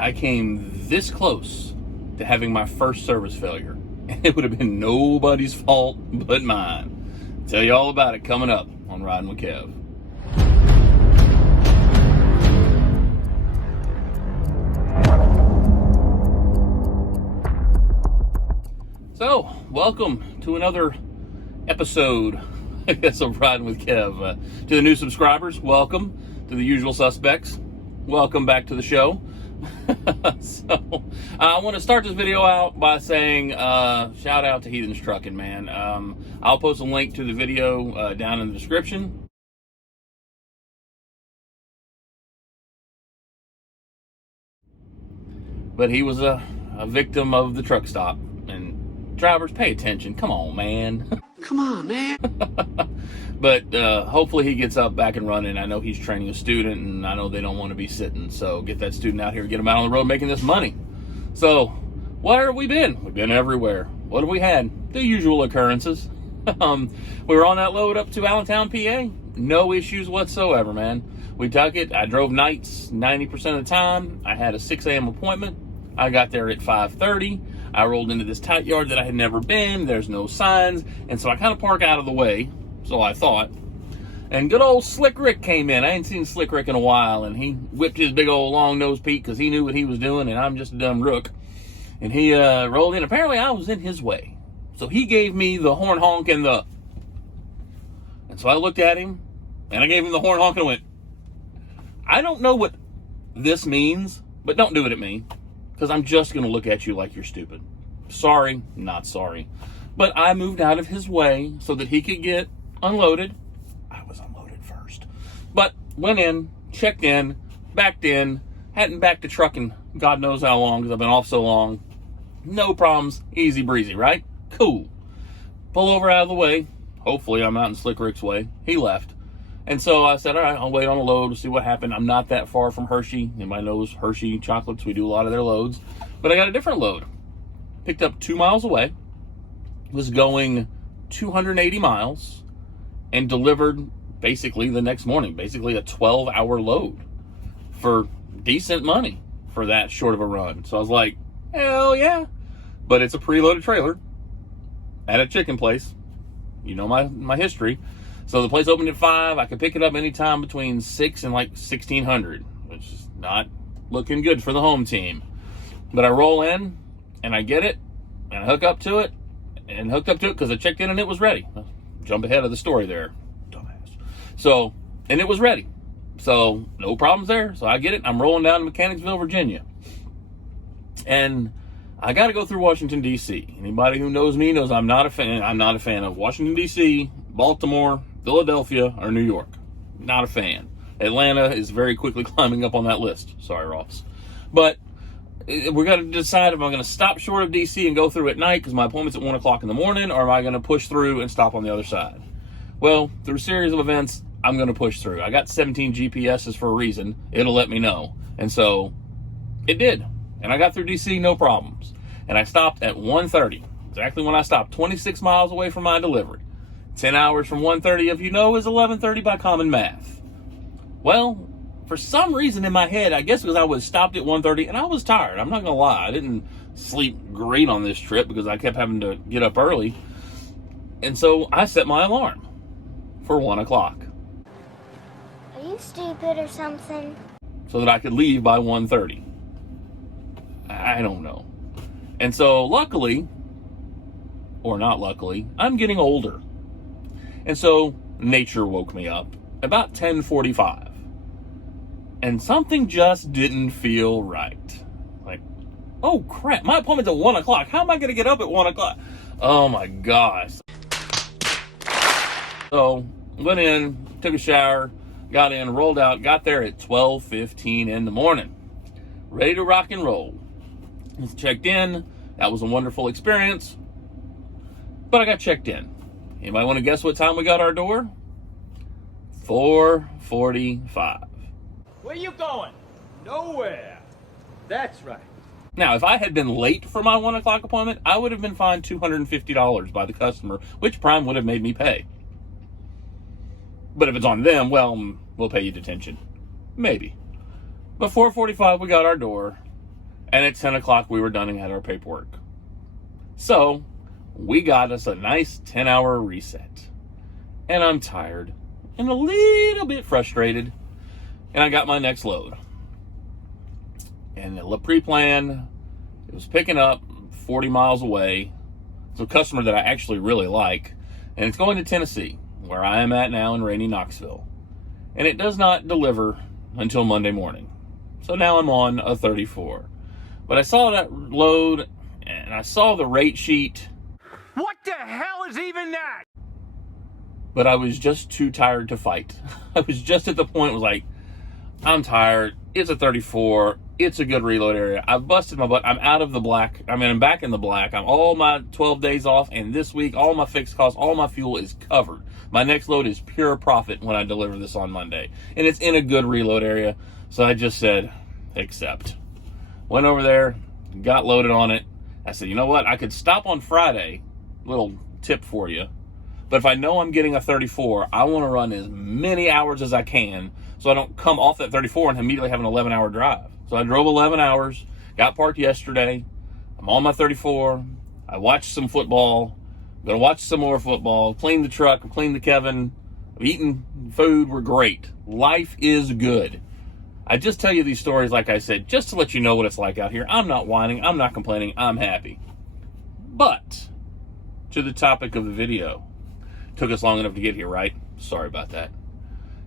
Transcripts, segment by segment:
I came this close to having my first service failure. And it would have been nobody's fault but mine. I'll tell you all about it coming up on Riding with Kev. So, welcome to another episode, I guess, of Riding with Kev. To the new subscribers, welcome. To the usual suspects, welcome back to the show. So, I want to start this video out by saying, shout out to Heathens Trucking, man. I'll post a link to the video down in the description. But he was a victim of the truck stop. And drivers, pay attention. Come on, man. Come on, man. But hopefully he gets up back and running. I know he's training a student, and I know they don't want to be sitting. So get that student out here, get him out on the road making this money. So where have we been? We've been everywhere. What have we had? The usual occurrences. We were on that load up to Allentown, PA. No issues whatsoever, man. We took it. I drove nights 90% of the time. I had a 6 a.m. appointment. I got there at 5:30. I rolled into this tight yard that I had never been. There's no signs. And so I kind of park out of the way. So I thought. And good old Slick Rick came in. I ain't seen Slick Rick in a while. And he whipped his big old long nose Pete because he knew what he was doing. And I'm just a dumb rook. And he rolled in. Apparently I was in his way. So he gave me the horn honk and the... And so I looked at him. And I gave him the horn honk and went, I don't know what this means. But don't do it at me. Because I'm just going to look at you like you're stupid. Sorry, not sorry. But I moved out of his way so that he could get unloaded. I was unloaded first. But went in, checked in, backed in, hadn't backed to trucking God knows how long because I've been off so long. No problems, easy breezy, right? Cool. Pull over out of the way. Hopefully I'm out in Slick Rick's way. He left. And so I said, all right, I'll wait on the load to see what happened. I'm not that far from Hershey. Anybody knows Hershey chocolates? We do a lot of their loads. But I got a different load. Picked up 2 miles away. Was going 280 miles. And delivered basically the next morning. Basically a 12-hour load. For decent money for that short of a run. So I was like, hell yeah. But it's a preloaded trailer. At a chicken place. You know my history. So the place opened at 5. I could pick it up anytime between 6 and like 1600, which is not looking good for the home team. But I roll in and I get it and I hook up to it because I checked in and it was ready. Jump ahead of the story there, dumbass. So, and it was ready. So no problems there. So I get it. I'm rolling down to Mechanicsville, Virginia. And I got to go through Washington, D.C. Anybody who knows me knows I'm not a fan. I'm not a fan of Washington, D.C., Baltimore, Philadelphia, or New York. Not a fan. Atlanta is very quickly climbing up on that list. Sorry, Ross. But we're going to decide if I'm going to stop short of D.C. and go through at night because my appointment's at 1 o'clock in the morning, or am I going to push through and stop on the other side? Well, through a series of events, I'm going to push through. I got 17 GPSs for a reason. It'll let me know. And so it did. And I got through D.C. no problems. And I stopped at 1:30. Exactly when I stopped. 26 miles away from my delivery. 10 hours from 1:30, if you know, is 11:30 by common math. Well, for some reason in my head, I guess because I was stopped at 1:30, and I was tired. I'm not going to lie. I didn't sleep great on this trip because I kept having to get up early. And so I set my alarm for 1 o'clock. Are you stupid or something? So that I could leave by 1:30. I don't know. And so luckily, or not luckily, I'm getting older. And so nature woke me up about 10:45. And something just didn't feel right. Like, oh crap, my appointment's at 1 o'clock. How am I going to get up at 1 o'clock? Oh my gosh. So went in, took a shower, got in, rolled out, got there at 12:15 in the morning. Ready to rock and roll. Checked in. That was a wonderful experience. But I got checked in. Anybody want to guess what time we got our door? 4:45. Where you going? Nowhere. That's right. Now, if I had been late for my 1 o'clock appointment, I would have been fined $250 by the customer, which Prime would have made me pay. But if it's on them, well, we'll pay you detention. Maybe. But 4:45, we got our door. And at 10 o'clock, we were done and had our paperwork. So we got us a nice 10-hour reset. And I'm tired and a little bit frustrated. And I got my next load. And the pre-plan, it was picking up 40 miles away. It's a customer that I actually really like. And it's going to Tennessee, where I am at now in rainy Knoxville. And it does not deliver until Monday morning. So now I'm on a 34. But I saw that load, and I saw the rate sheet. What the hell is even that? But I was just too tired to fight. I was just at the point, was like, I'm tired. It's a 34. It's a good reload area. I've busted my butt. I'm out of the black. I mean, I'm back in the black. I'm all my 12 days off, and this week, all my fixed costs, all my fuel is covered. My next load is pure profit when I deliver this on Monday. And it's in a good reload area. So I just said, accept. Went over there, got loaded on it. I said, you know what? I could stop on Friday. Little tip for you. But if I know I'm getting a 34, I want to run as many hours as I can so I don't come off that 34 and immediately have an 11-hour drive. So I drove 11 hours, got parked yesterday. I'm on my 34. I watched some football. I'm going to watch some more football. Cleaned the truck. Cleaned the Kevin. Eating food. We're great. Life is good. I just tell you these stories, like I said, just to let you know what it's like out here. I'm not whining. I'm not complaining. I'm happy. But to the topic of the video. Took us long enough to get here, right? Sorry about that.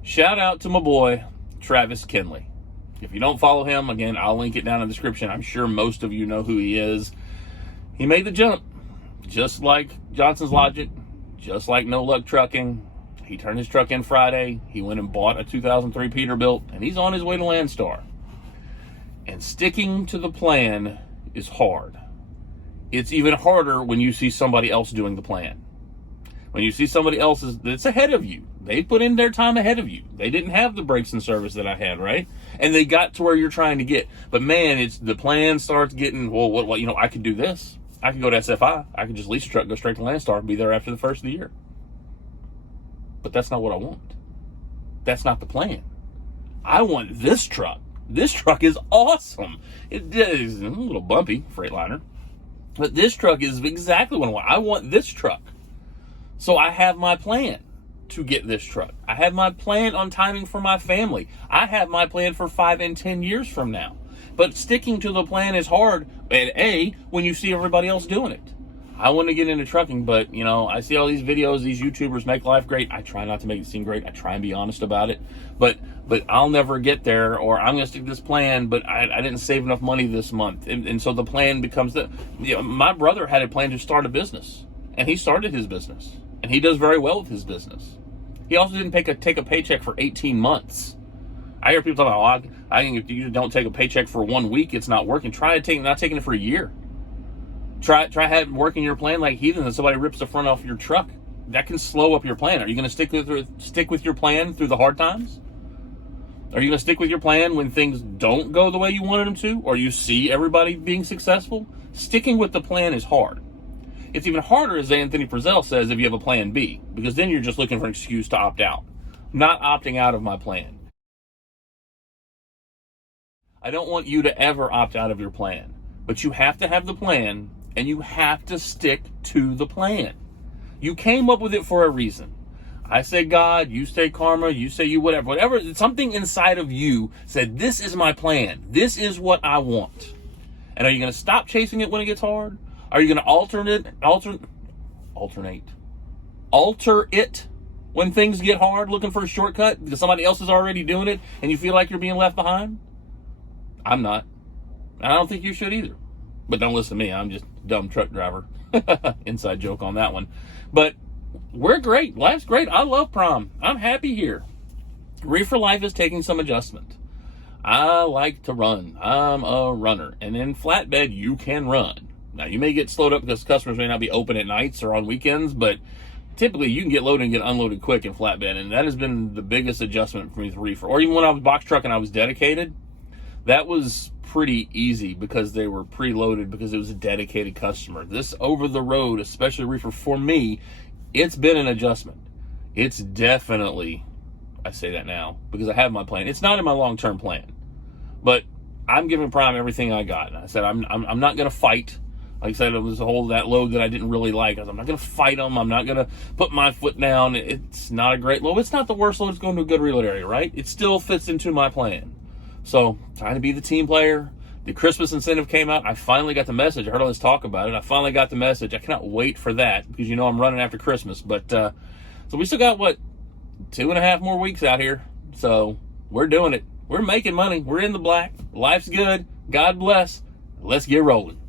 Shout out to my boy, Travis Kinley. If you don't follow him, again, I'll link it down in the description. I'm sure most of you know who he is. He made the jump. Just like Johnson's Logic, just like No Luck Trucking. He turned his truck in Friday. He went and bought a 2003 Peterbilt, and he's on his way to Landstar. And sticking to the plan is hard. It's even harder when you see somebody else doing the plan. When you see somebody else that's ahead of you, they put in their time ahead of you. They didn't have the brakes and service that I had, right? And they got to where you're trying to get. But man, it's the plan starts getting, well, what I could do this. I could go to SFI. I could just lease a truck, go straight to Landstar, and be there after the first of the year. But that's not what I want. That's not the plan. I want this truck. This truck is awesome. It is a little bumpy, Freightliner. But this truck is exactly what I want. I want this truck. So I have my plan to get this truck. I have my plan on timing for my family. I have my plan for 5 and 10 years from now. But sticking to the plan is hard, when you see everybody else doing it. I want to get into trucking, but, I see all these videos, these YouTubers make life great. I try not to make it seem great. I try and be honest about it. But I'll never get there, or I'm going to stick to this plan, but I didn't save enough money this month. And so the plan becomes my brother had a plan to start a business, and he started his business. And he does very well with his business. He also didn't take a paycheck for 18 months. I hear people talking about, I think if you don't take a paycheck for 1 week, it's not working. Try not taking it for a year. Try working your plan like heathen, and somebody rips the front off your truck. That can slow up your plan. Are you going to stick with your plan through the hard times? Are you going to stick with your plan when things don't go the way you wanted them to, or you see everybody being successful? Sticking with the plan is hard. It's even harder, as Anthony Frizzell says, if you have a plan B, because then you're just looking for an excuse to opt out. Not opting out of my plan. I don't want you to ever opt out of your plan, but you have to have the plan, and you have to stick to the plan. You came up with it for a reason. I say God, you say karma, you say you whatever, something inside of you said, this is my plan. This is what I want. And are you going to stop chasing it when it gets hard? Are you going to alter it when things get hard, looking for a shortcut because somebody else is already doing it and you feel like you're being left behind? I'm not. I don't think you should either. But don't listen to me. I'm just a dumb truck driver. Inside joke on that one. But we're great. Life's great. I love prom. I'm happy here. Reefer life is taking some adjustment. I like to run. I'm a runner. And in flatbed, you can run. Now, you may get slowed up because customers may not be open at nights or on weekends, but typically you can get loaded and get unloaded quick in flatbed, and that has been the biggest adjustment for me with reefer. Or even when I was box truck and I was dedicated, that was pretty easy because they were preloaded because it was a dedicated customer. This over the road, especially reefer, for me, it's been an adjustment. It's definitely, I say that now because I have my plan. It's not in my long-term plan, but I'm giving Prime everything I got. And I said, I'm not going to fight. Like I said, it was that load that I didn't really like. I was, I'm not going to fight them. I'm not going to put my foot down. It's not a great load. It's not the worst load. It's going to a good reload area, right? It still fits into my plan. So, trying to be the team player. The Christmas incentive came out. I finally got the message. I heard all this talk about it. I finally got the message. I cannot wait for that because you know I'm running after Christmas. But, so we still got, 2.5 more weeks out here. So, we're doing it. We're making money. We're in the black. Life's good. God bless. Let's get rolling.